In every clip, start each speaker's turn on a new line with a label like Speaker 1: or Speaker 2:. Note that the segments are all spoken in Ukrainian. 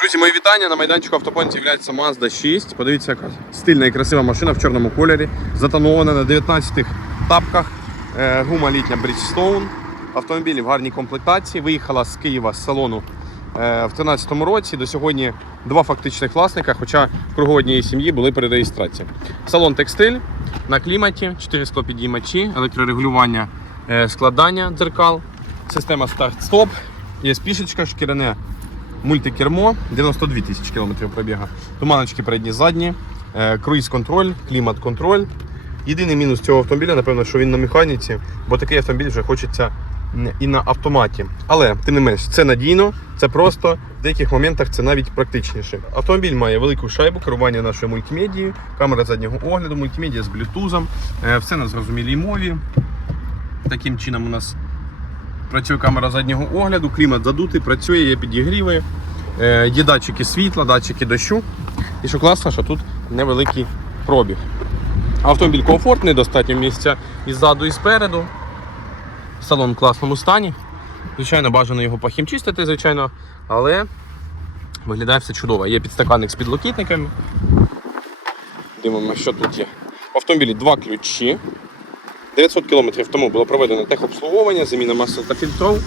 Speaker 1: Друзі, мої вітання. На майданчику автопонті з'являється Mazda 6. Подивіться, яка стильна і красива машина в чорному кольорі. Затонована на 19 тапках. Е, Гума літня Bridgestone. Автомобіль в гарній комплектації. Виїхала з Києва з салону е, в 2013 році. До сьогодні два фактичних власника, хоча кругу однієї сім'ї були при реєстрації. Салон текстиль на кліматі, 4 склопідіймачі, електрорегулювання е, складання дзеркал, система старт-стоп, є пішечка, шкіряне мультикермо, 92 тисячі кілометрів пробіга, туманочки передні задні, е, круїз-контроль, клімат-контроль. Єдиний мінус цього автомобіля, напевно, що він на механіці, бо такий автомобіль вже хочеться і на автоматі. Але тим не менш, це надійно, це просто, в деяких моментах це навіть практичніше. Автомобіль має велику шайбу, керування нашою мультимедією, камера заднього огляду, мультимедіа з блютузом, е, все на зрозумілій мові. Таким чином у нас Працює камера заднього огляду, клімат задутий, працює, є підігріви, е, є датчики світла, датчики дощу. І що класно, що тут невеликий пробіг. Автомобіль комфортний, достатньо місця і ззаду, і спереду. Салон в класному стані. Звичайно, бажано його похімчистити, звичайно, але виглядає все чудово. Є підстаканник з підлокітниками. Дивимося, що тут є. В автомобілі два ключі. 900 км тому було проведено техобслуговування, заміна масел та фільтров.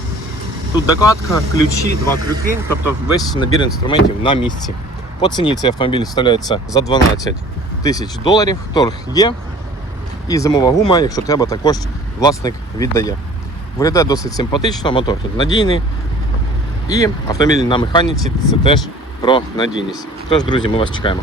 Speaker 1: Тут докладка, ключі, два крюки, тобто весь набір інструментів на місці. По ціні цей автомобіль вставляється за 12 тисяч доларів. Торг є. І зимова гума, якщо треба, також власник віддає. Виглядає досить симпатично, мотор тут надійний. І автомобіль на механіці це теж про надійність. Тож, друзі, ми вас чекаємо.